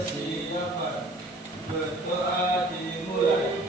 persiapan berdoa dimulai.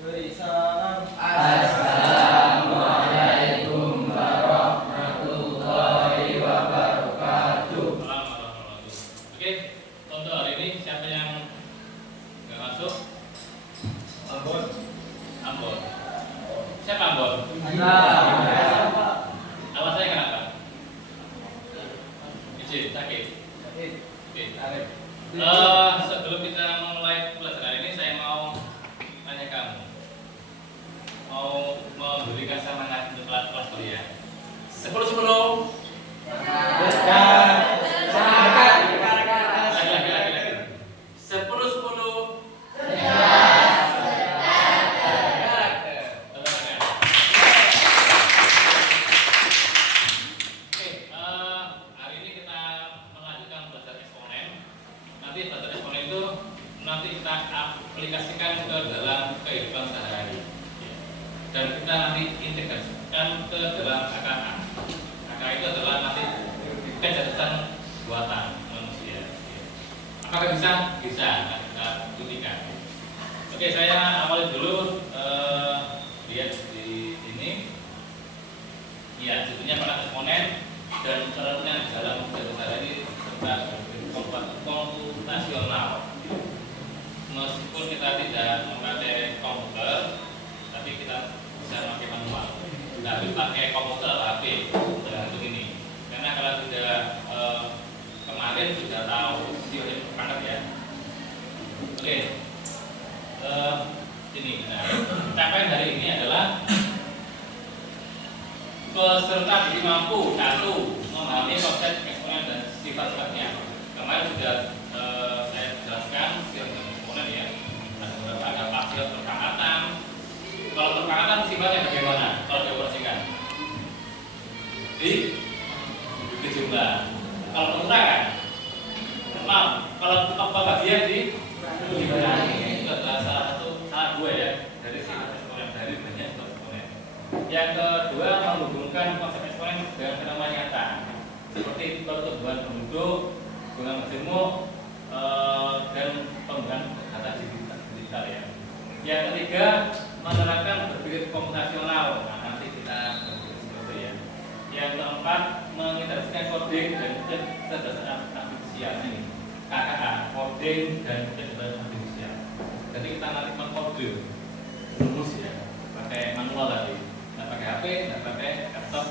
Beri salam. Assalamualaikum warahmatullahi wabarakatuh. Oke, untuk hari ini siapa yang nggak masuk? Ambon. Ambon. Siapa Ambon? Awas saya kenapa? Izin sakit. Oke. Sebelum kita memulai pelajaran ini, saya mau tanya kamu. Mau memberikan semangat untuk kelas kalian. 10-10. Lagi. 10-10. Hari ini kita melanjutkan belajar eksponen. Nanti belajar eksponen itu nanti kita aplikasikan ke dalam kehidupan sehari-hari. Dan kita nanti integrasikan ke dalam KKA. KKA itu adalah nanti kejahatan buatan manusia. Apakah bisa? Bisa. Nah, kita buktikan. Oke, saya awali dulu. Lihat di sini. Ya, judulnya pada eksponen dan caranya dalam kehidupan ini serta komputasional. Meskipun kita tidak memakai komputer, tapi kita bisa memakai manual. Tapi pakai komputer atau HP tergantung ini. Karena kalau sudah kemarin sudah tahu videonya banget ya. Oke, ini. Nah, capaian hari ini adalah peserta jadi mampu satu memahami konsep eksponen dan sifat-sifatnya. Kemarin sudah saya jelaskan sifat eksponen ya. Ada pasir perangkatan. Kalau perangkatan sifatnya bagaimana? Kalau dioperasikan di jumlah. Kalau pengurangan, kalau pembagian di dikurangi. Itu adalah salah dua ya dari sifat eksponen, dari banyak sifat eksponen. Yang kedua, menghubungkan konsep eksponen dengan fenomena nyata seperti pertumbuhan penduduk, hubungan majemuk, dan pengembangan data digital ya. Yang ketiga, menerapkan berpikir komputasional. Nah, nanti kita berpikir seperti ya. Yang keempat, mengintegrasikan coding dan kecerdasan artifisial ini. KKA, coding dan kecerdasan artifisial. Jadi kita nanti mengkode rumus ya, pakai manual tadi. Nggak pakai HP, nggak pakai laptop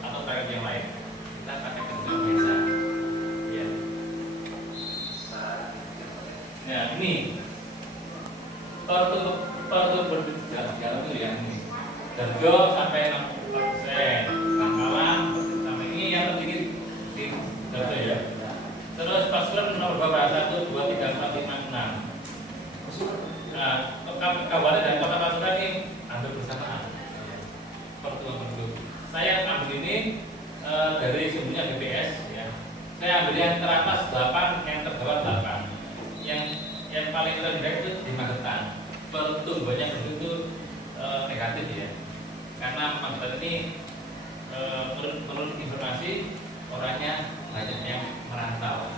atau pakai yang lain. Kita pakai komputer biasa. Ya. Nah, ini pertumbuhan jalan itu yang ini. Dan go sampai 60%. Rangkalan sampai ini yang tertinggi di data ya. Terus password nomor berapa? 1, 2, 3, 4, 5, 6. Nah, kawalan dan kota pasukan ini ambil bersamaan. Pertumbuhan penduduk. Saya ambil ini dari sumbernya BPS ya. Saya ambil yang teratas 8, yang terbawah 8. Yang paling rendah itu di Magetan. Pertumbuhannya penduduk itu negatif ya. Karena Magetan ini menurut informasi orangnya banyak yang merantau.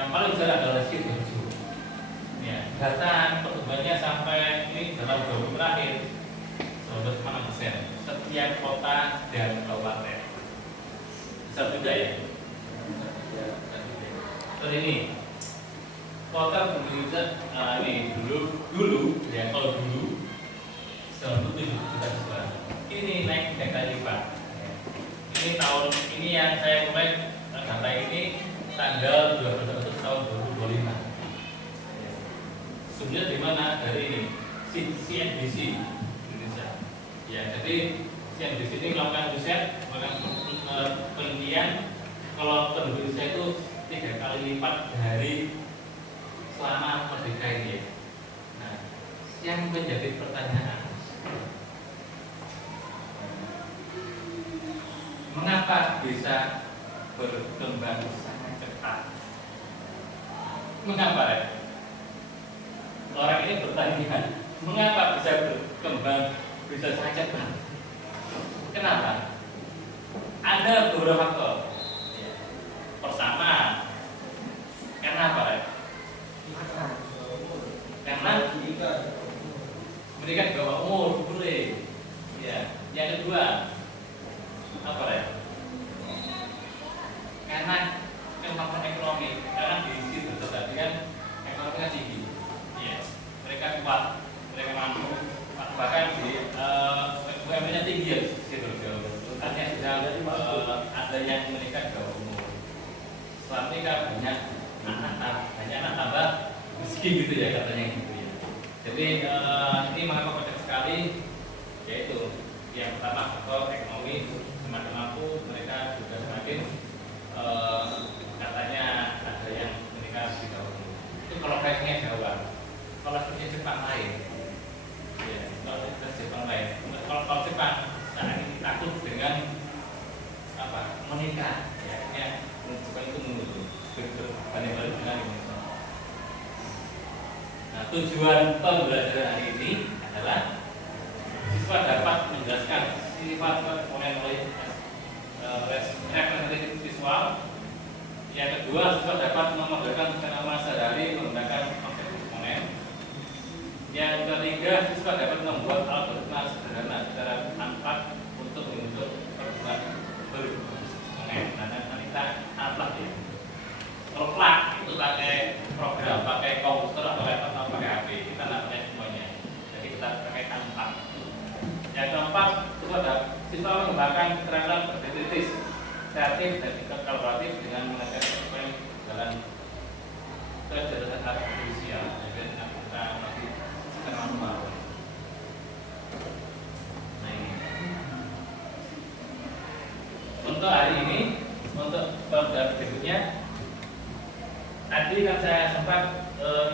Yang paling besar adalah CO2. Ya, data pertumbuhannya sampai ini dalam 2 tahun terakhir 19,6% setiap kota dan kabupaten. Besar juga ya. Terus ini kota Indonesia ini dulu ya, kalau dulu 97 juta siswa. Ini naik 3 kali lipat. Ini tahun ini yang saya mulai data ini tanggal 12 Agustus tahun 2025. Sumbernya di mana? Dari ini CNBC Indonesia. Ya, jadi CNBC ini melakukan riset, melakukan penelitian kalau penduduk Indonesia itu 3 kali lipat dari selama merdeka ini. Nah, yang menjadi pertanyaan, mengapa bisa berkembang sangat cepat? Mengapa ya? Orang ini bertanya, mengapa bisa berkembang bisa sangat cepat? Kenapa? Ada beberapa faktor. Pertama, karena apa ya? Karena menikah di bawah umur boleh. Ya. Yang kedua, apa ya? Karena kemampuan ekonomi, karena di situ tadi kan ekonominya tinggi. Iya, mereka kuat, mereka mampu, bahkan di UMR-nya tinggi ya, situ. Artinya sudah ada yang menikah di bawah umur. Setelah menikah banyak anak tambah miskin gitu ya katanya gitu ya. Jadi ini mengapa penting sekali, yaitu yang pertama faktor ekonomi, semakin mampu mereka juga semakin katanya ada yang menikah di bawah umur. Itu kalau kayaknya Jawa, kalau seperti Jepang lain, ya kalau Jepang lain, kalau Jepang saat ini takut dengan apa menikah, ya Jepang itu menurut berbanding-banding dengan Indonesia. Nah, tujuan pembelajaran hari ini adalah siswa dapat menjelaskan sifat komponen representatif visual. Yang kedua, siswa dapat memodelkan fenomena sehari menggunakan konsep komponen. Yang ketiga, siswa dapat membuat algoritma sederhana secara nampak untuk membentuk pertemuan berkomponen. Nah, nanti kita nampak ya. Kalau plak itu pakai program, pakai komputer atau laptop atau pakai HP, kita namanya semuanya. Jadi kita pakai nampak. Yang keempat, siswa mengembangkan keterampilan berkritis, kreatif dan kolaboratif dengan menggunakan jalan kecerdasan artifisial. Jadi kita masih sistem manual. Nah ini. Untuk hari ini, untuk pembelajaran berikutnya, tadi kan saya sempat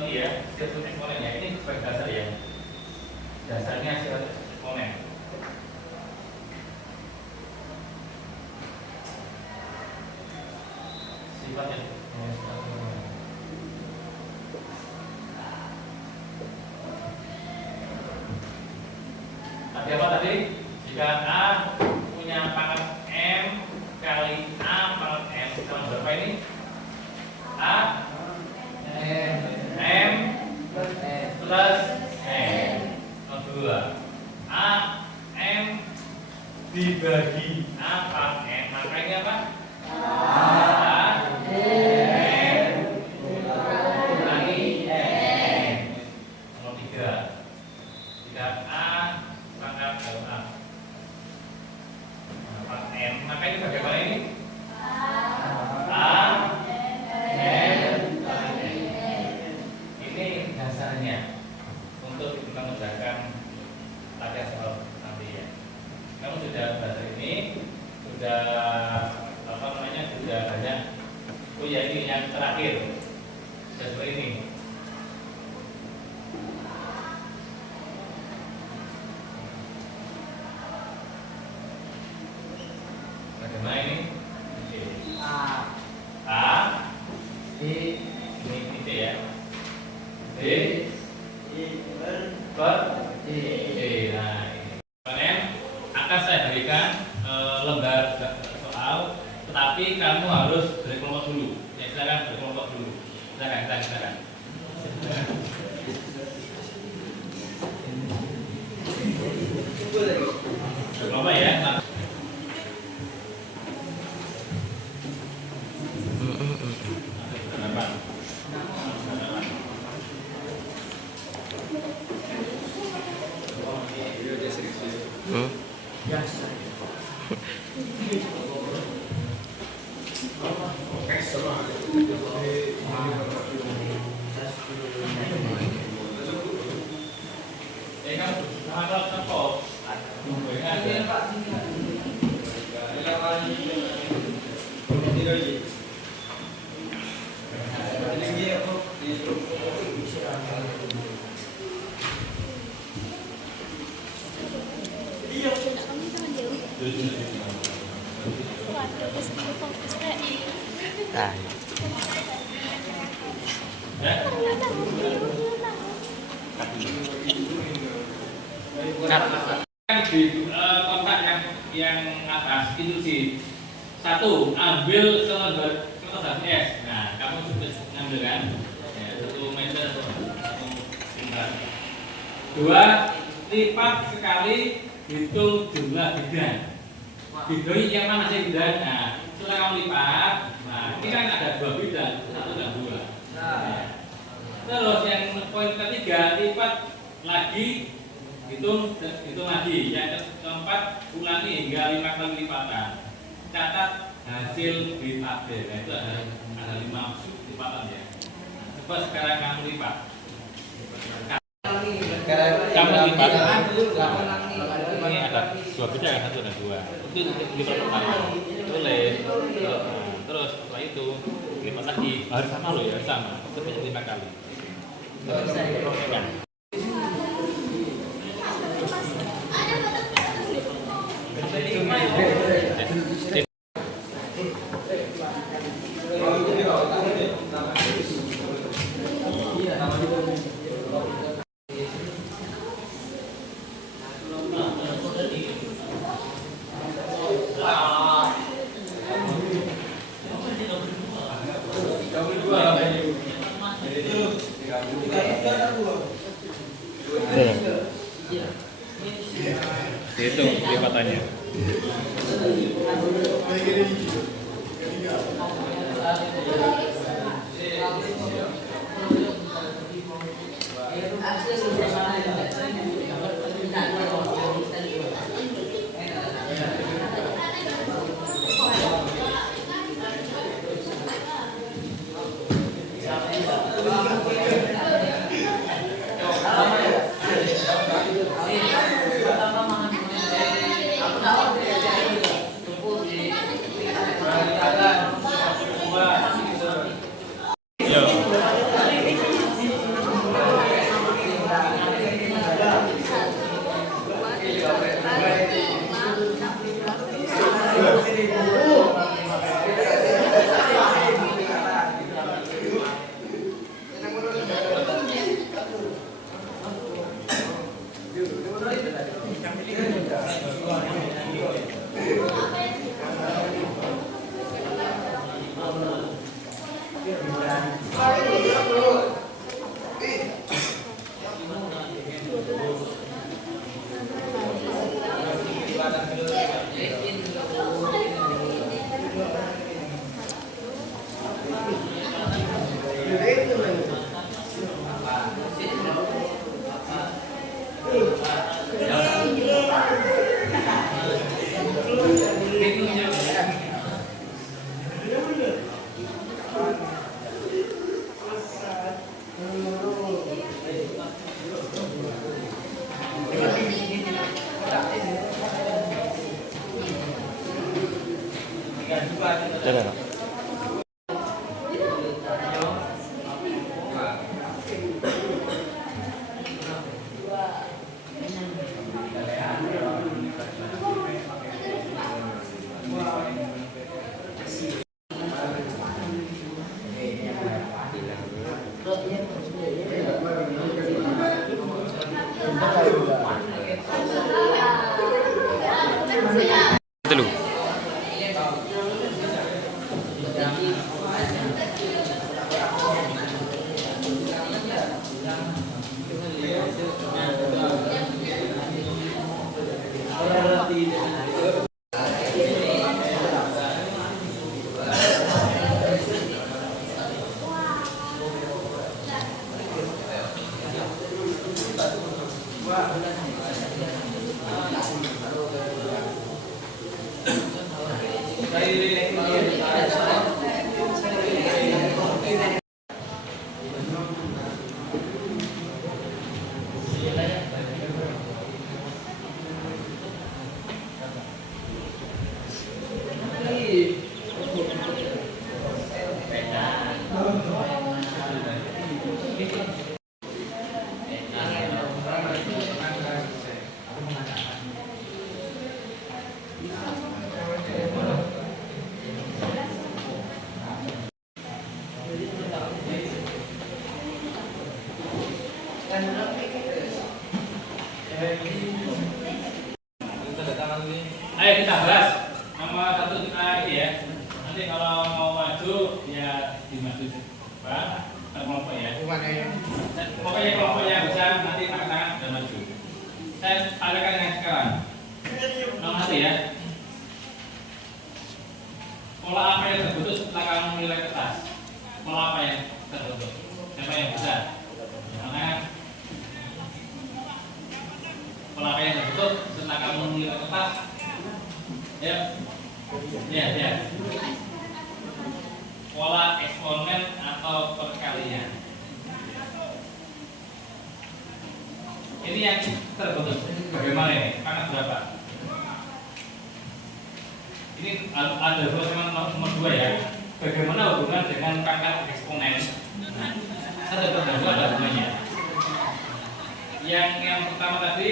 ini ya, sifat eksponen ya, ini sebagai dasar ya. Dasarnya sifat eksponen. Sifatnya tadi apa tadi? Jika A punya pangkat M kali A pangkat M sama berapa ini? A M plus M kedua A M dibagi A pangkat M, maka ini apa? Lembar soal, tetapi kamu harus berkelompok dulu. Ya, silakan berkelompok dulu. Silakan. Bapak ya. Nah, Kan di kotak yang atas itu sih satu ambil selembar kertas es. Nah, kamu sudah ngambil kan? Ya, satu meter atau satu lembar. Dua, lipat sekali, hitung jumlah bidang. Bidang yang mana sih bidang? Nah, setelah kamu lipat, nah ini kan ada dua bidang, satu dan dua. Ya. Terus yang poin ketiga, lipat lagi, hitung lagi. Yang keempat, ulangi hingga 5 kali lipatan. Catat hasil di tabel. Nah, itu ada 5 lipatan ya. Coba sekarang kamu lipat. Kamu lipat. Ini ada dua bidang, satu dan dua. Itu lipat pertama. Tulis. Terus setelah itu lipat lagi. Harus sama loh ya, sama. Tapi 5 kali. Kan. Dihitung lipatannya. dulu. Ayo kita bahas nomor satu kita ini ya. Nanti kalau mau maju ya dimaju Pak, kelompok ya. Pokoknya kelompoknya bisa nanti angkat tangan dan maju. Saya adakan yang sekarang. Nomor satu ya. Pola apa yang terbentuk setelah kamu menilai kertas? Pola apa yang terbentuk? Siapa yang bisa? Jangan. Pola apa yang terbentuk setelah kamu menilai kertas? Ya, pola eksponen atau perkalian. Ini yang terbentuk bagaimana ini? Pangkat berapa? Ini ada nomor 2 ya. Bagaimana hubungan dengan pangkat eksponen? Satu dan dua ada hubungannya. Yang pertama tadi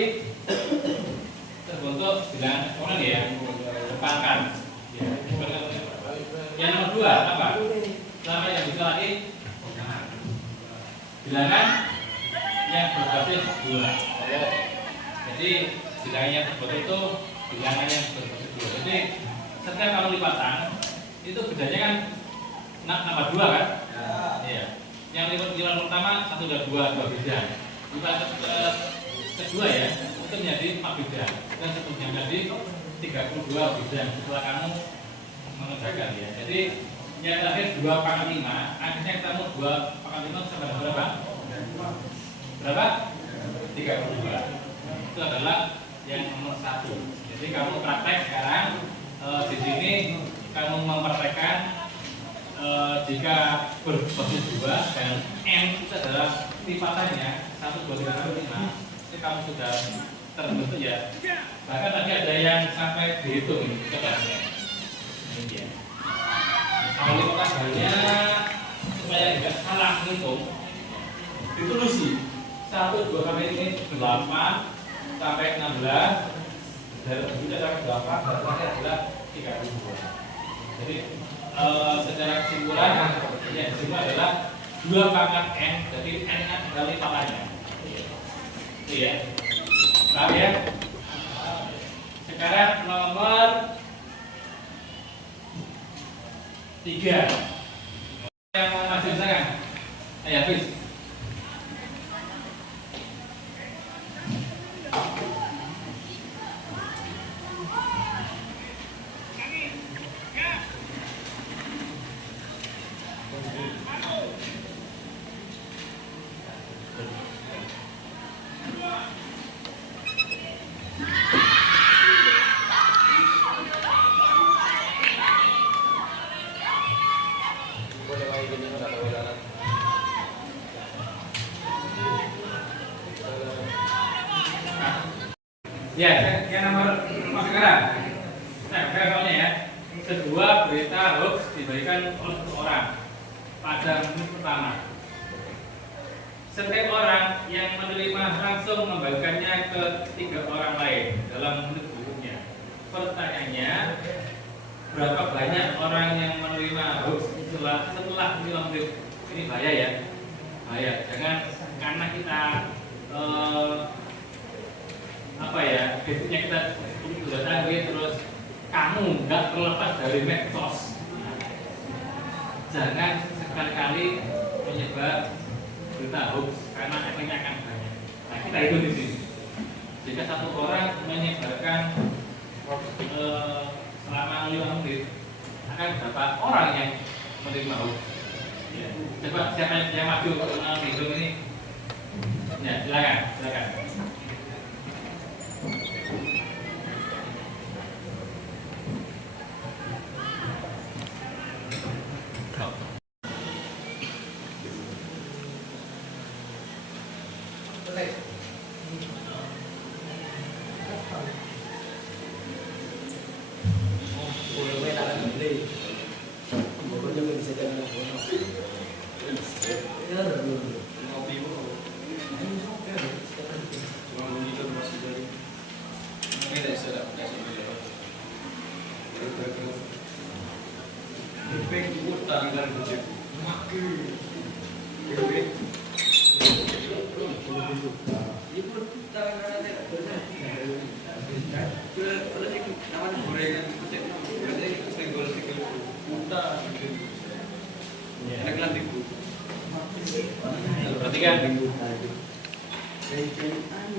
terbentuk bilangan eksponen ya. Pangkat. Ya. Yang nomor 2 apa? Sama yang bisa lagi bilangan yang berbasis 2. Jadi bilangan yang terbentuk itu bilangan yang berbasis 2. Jadi setiap kalau lipatan itu bedanya kan nambah 2 kan? Iya. Yang lipatan pertama 1 dan 2 bidang. Lipatan kedua ya itu menjadi 4 bidang dan seterusnya tadi 32 bidang setelah kamu mengerjakan ya. Jadi yang terakhir 2 pangkat 5, akhirnya ketemu 2 pangkat 5 sama dengan berapa? Berapa? 32. Itu adalah yang nomor 1. Jadi kamu praktek sekarang di sini kamu mempraktekkan jika berbasis 2 dan n itu adalah lipatannya 1, 2, 3, 4, 5 itu kamu sudah terbentuk ya. Bahkan tadi ada yang sampai dihitung ini kelasnya. Ini dia. Kalau lipatan banyak supaya tidak salah menghitung, ditulis 1, 2 sampai ini 8 sampai 16 dari 3 sampai 8 dan terakhir adalah 32. Jadi secara kesimpulan yang disini adalah 2 pangkat n, jadi n adalah lipatannya. Itu ya. Paham ya? Sekarang nomor 3. Yang mau maju silakan. Ayo, Hafiz. Ya, yang nomor sekarang. Nah, contohnya ya. Sebuah berita hoax diberikan oleh seseorang pada menit pertama. Setiap orang yang menerima langsung membagikannya ke 3 orang lain dalam menit berikutnya. Pertanyaannya, berapa banyak orang yang menerima hoax setelah 5 menit? Ini bahaya ya, bahaya. Jangan karena kita basicnya kita sudah tahu terus kamu nggak terlepas dari medsos. Jangan sekali-kali menyebar berita hoax karena efeknya akan banyak. Nah, kita itu di sini. Jika 1 orang menyebarkan selama 5 menit, akan berapa orang yang menerima hoax? Ya. Coba siapa yang maju di Zoom ini? Ya, silakan. Perhatikan.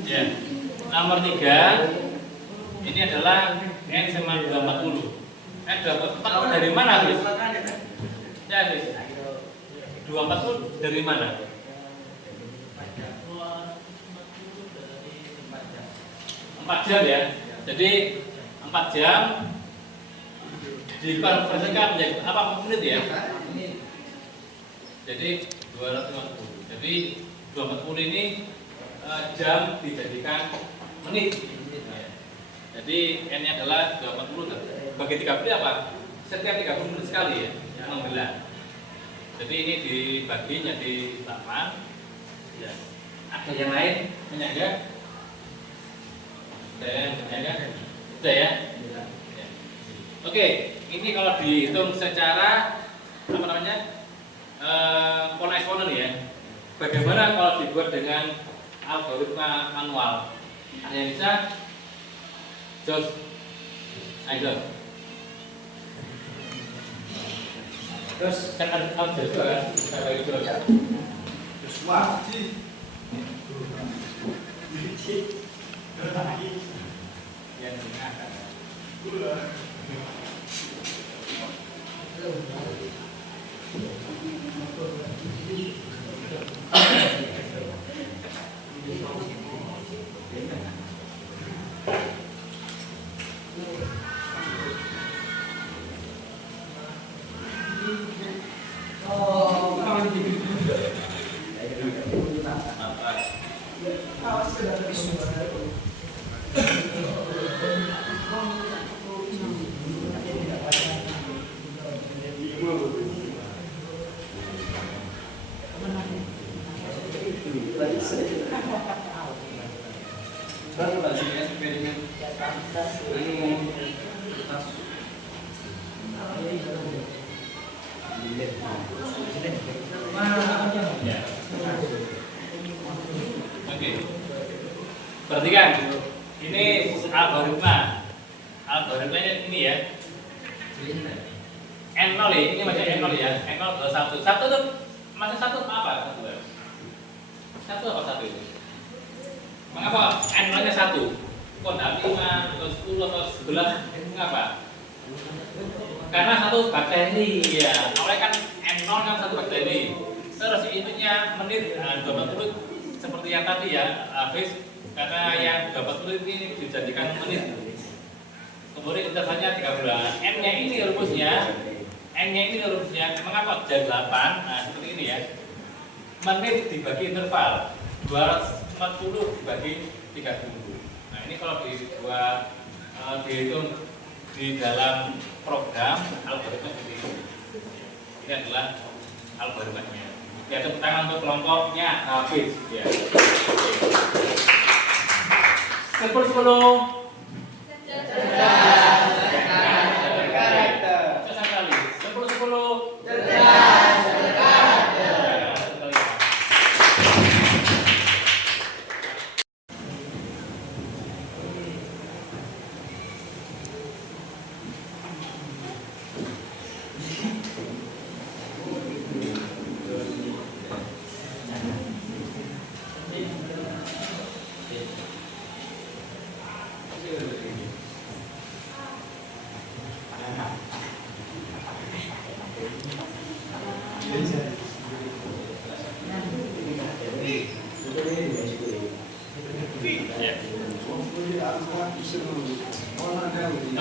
Ya. Nomor 3 ini adalah N sama 240. N 240 dari mana, Fis? Ya, Fis. 240 dari mana? 4 jam ya. Jadi 4 jam dikonversikan menjadi apa menit ya? Jadi 250. Jadi 240 ini jam dijadikan menit. Jadi N-nya adalah 240 bagi 30 apa? Setiap 30 menit sekali ya menggelar. Jadi ini dibagi jadi 8. Ya. Ada yang lain? Menyaga? Sudah ya? Ya. Oke, ini kalau dihitung secara apa namanya? Pola eksponen ya. Bagaimana kalau dibuat dengan algoritma manual? Ada yang bisa? Jos, ayo. Terus kan ada juga kan? Saya bagi dulu ya. Terus wajib. Yang diangkat. Ya. Oke. Perhatikan, ini algoritma. Algoritmanya ini ya. N0 ya, ini macam N0 ya. N0 ke 1. 1 tuh masih 1 apa? 1 apa 1 itu? Mengapa N0-nya 1? Kok tidak 5 atau 10 atau 11? Mengapa? Karena 1 bakteri ya. Awalnya kan N0 kan 1 bakteri. Terus ininya menit 20 seperti yang tadi ya, Hafiz. Karena yang 20 ini dijadikan menit. Kemudian intervalnya 3 bulan. N-nya ini rumusnya. Mengapa jam 8? Nah, seperti ini ya. Menit dibagi interval 240 dibagi 30. Nah, ini kalau dibuat dihitung di dalam program algoritma seperti ini. Ini adalah algoritmanya. Ya, tepuk tangan untuk kelompoknya Hafiz ya. 10-10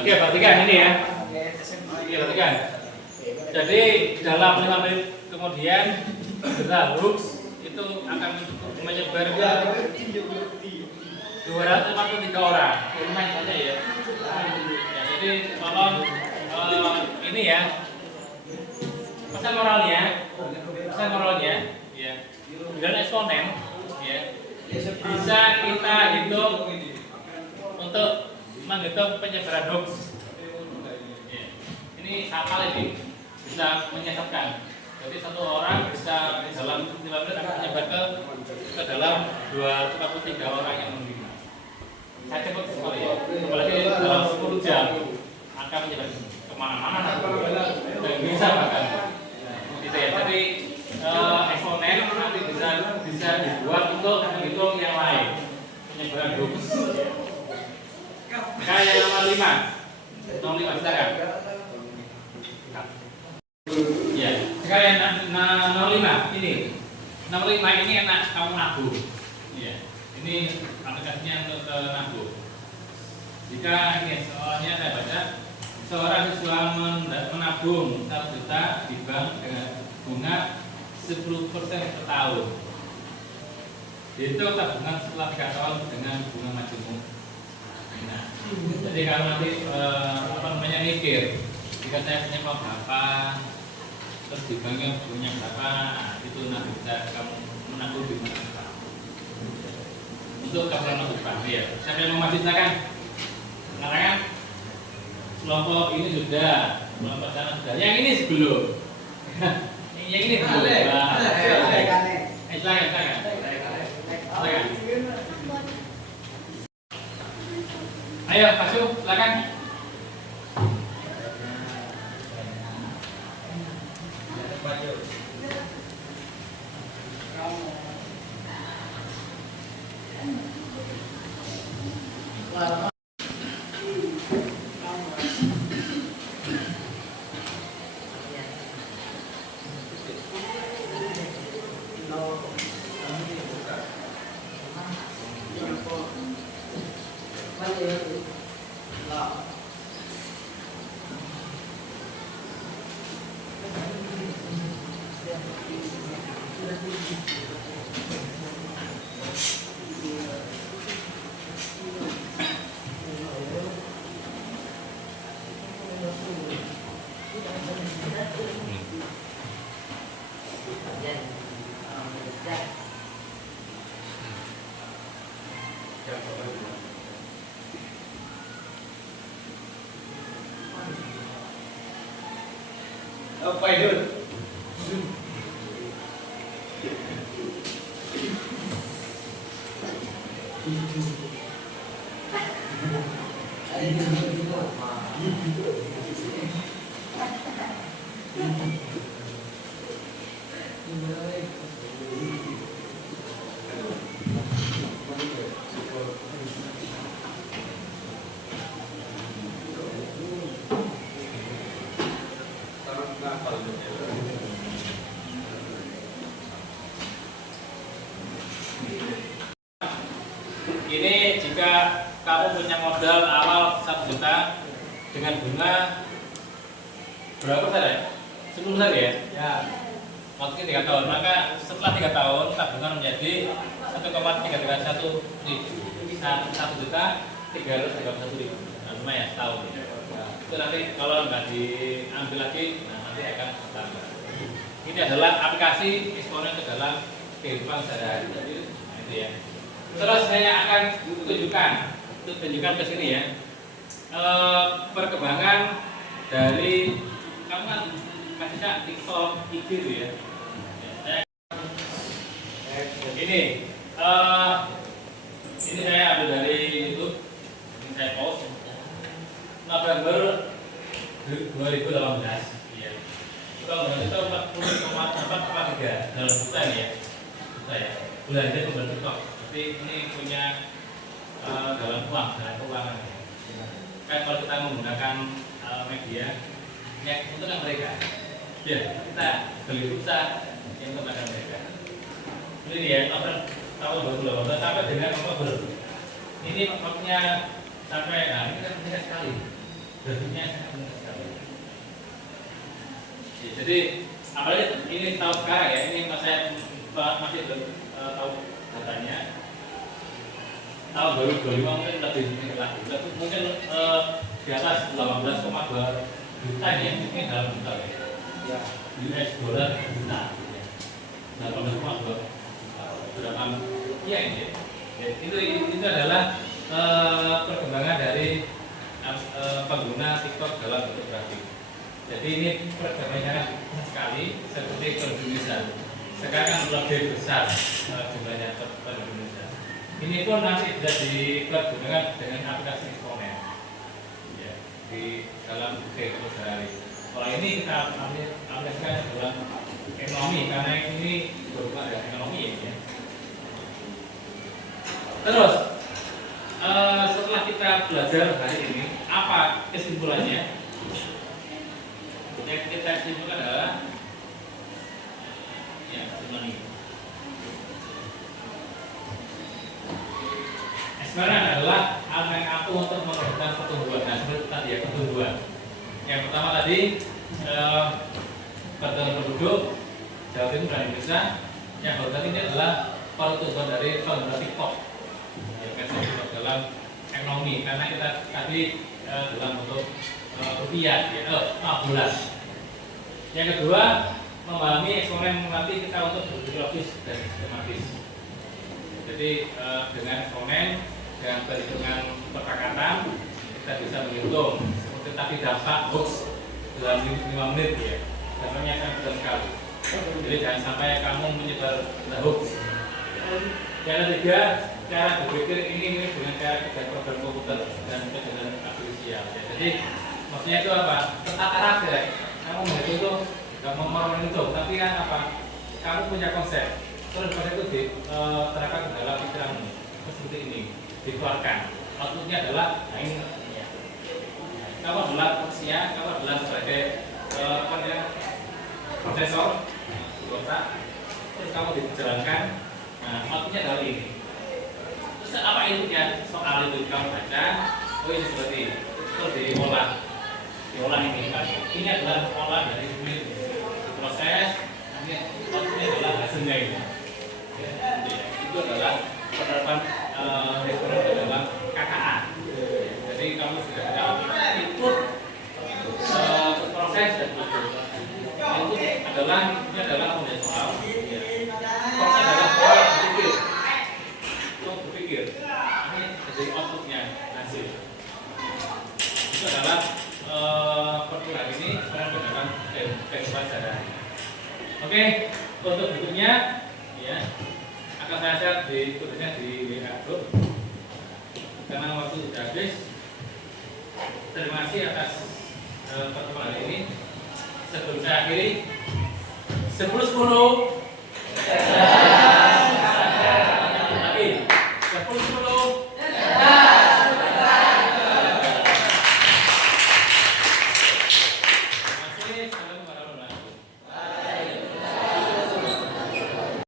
Oke, perhatikan ini ya. Oke, perhatikan. Jadi dalam 5 menit kemudian berita hoax itu akan menyebar ke 253 orang. Lumayan banyak ya. Ya, jadi tolong ini ya pesan moralnya ya dan eksponen ya bisa kita hitung untuk menghitung penyebaran hoax ya. Ini sakal ini bisa menyesatkan. Jadi satu orang bisa dalam 15 menit menyebar ke dalam 243 orang yang menerima. Saya cepat sekali ya. Apalagi dalam 10 jam akan menyebar kemana-mana dan bisa bahkan. Gitu ya. Jadi eksponen nanti bisa dibuat untuk menghitung yang lain penyebaran hoax. Kayak nomor 5 silakan. Ya, sekalian 05 ini. 05 ini enak kamu nabung. Ya, ini aplikasinya untuk nabung. Jika ini soalnya saya baca, seorang siswa menabung 1 juta di bank dengan bunga 10% per tahun. Itu tabungan setelah 3 tahun dengan bunga majemuk. Nah, jadi kalau nanti mikir, jika saya punya uang berapa, terus di banknya punya berapa, nah, itu nanti bisa kamu menabung di mana untuk keperluan depan. Ya, siapa yang mau maju silakan. Sekarang kelompok ini sudah, kelompok sana sudah. Yang ini sebelum. Yang ini belum. Silakan. Ayo, masuk, silakan. Apa itu? Ini jika kamu punya modal awal 1 juta dengan bunga berapa persen ya? 10% ya? Ya. Waktu 3 tahun, maka setelah 3 tahun tabungan menjadi 1,331 ribu. 1 juta 331 ribu. Nah, lumayan setahun. Itu nanti kalau nggak diambil lagi, nah, nanti akan bertambah. Ini adalah aplikasi eksponen ke dalam kehidupan sehari-hari. Nah, itu ya. Terus saya akan tunjukkan ke sini ya, perkembangan dari kamu kan masih TikTok, IG itu ya. Ini saya ambil dari YouTube, ini saya post November 2018. Iya. Kalau itu 40,4,3 dalam juta ya, belanja pembantu TikTok. Ini punya dalam keuangan. Kan kalau kita menggunakan media, ya untuk mereka, ya kita beli pulsa yang untuk mereka. Ini ya tahun 2018 sampai dengan Oktober. Ini waktunya sampai, nah ini kan penting sekali, grafiknya sangat penting sekali. Ya, jadi apalagi ini tahun sekarang ya, ini saya masih belum tahu datanya. Tahun 2025 mungkin lebih tinggi lagi, mungkin di atas 18,2 juta ini dalam juta ya. Ya. US dollar juta. 18,2 berapa? Iya ini. Ya, itu adalah perkembangan dari pengguna TikTok dalam fotografi. Jadi ini perkembangannya sekali seperti Indonesia. Sekarang kan lebih besar jumlahnya Indonesia. Ini pun nanti bisa dipergunakan dengan aplikasi Exponent ya, di dalam kehidupan sehari. Kalau ini kita aplikasikan dalam ekonomi karena ini berhubungan dengan ekonomi ya. Terus setelah kita belajar hari ini, apa kesimpulannya? Yang kita simpulkan adalah ya kesimpulan ini. Sebenarnya adalah alat aku untuk menentukan pertumbuhan. Nah, seperti tadi ya pertumbuhan. Yang pertama tadi pertumbuhan penduduk Jawa Timur dan Indonesia. Yang kedua ini adalah pertumbuhan dari pengguna TikTok. Ya, dalam ekonomi karena kita tadi dalam bentuk rupiah ya, bulan. Yang kedua memahami eksponen melatih kita untuk berpikir logis dan sistematis. Jadi dengan eksponen dengan perhitungan perpakatan kita bisa menghitung seperti tadi dampak hoax dalam 5 menit ya. Contohnya sangat mudah sekali. Jadi jangan sampai kamu menyebar hoax. Yang ketiga cara berpikir ini dengan cara kerja program komputer dan dengan artifisial. Ya. Jadi maksudnya itu apa? Tertata rapi ya. Kamu menghitung itu nggak mau itu, tapi kan apa? Kamu punya konsep. Terus konsep itu terangkat ke dalam pikiranmu seperti ini, dikeluarkan. Outputnya adalah nah ini. Ya. Kamu adalah manusia, kamu adalah sebagai prosesor di otak. Terus kamu dijalankan. Nah, outputnya adalah ini. Terus apa inputnya? Soal itu kamu baca. Oh ini seperti ini. Terus diolah ini kan. Ini adalah olah dari duit proses. Ini outputnya adalah hasilnya ini. Ya, itu adalah penerapan ekonomi dalam KKA. Jadi kamu sudah ada input proses dan output. Input adalah ini adalah model soal. Proses adalah berpikir. Ini jadi outputnya hasil. Itu adalah perkuliahan ini sekarang berdasarkan kehidupan sehari-hari. Oke, untuk berikutnya ya akan saya share di tulisnya di WA group karena waktu sudah habis. Terima kasih atas pertemuan hari ini. Sebelum saya akhiri 10-10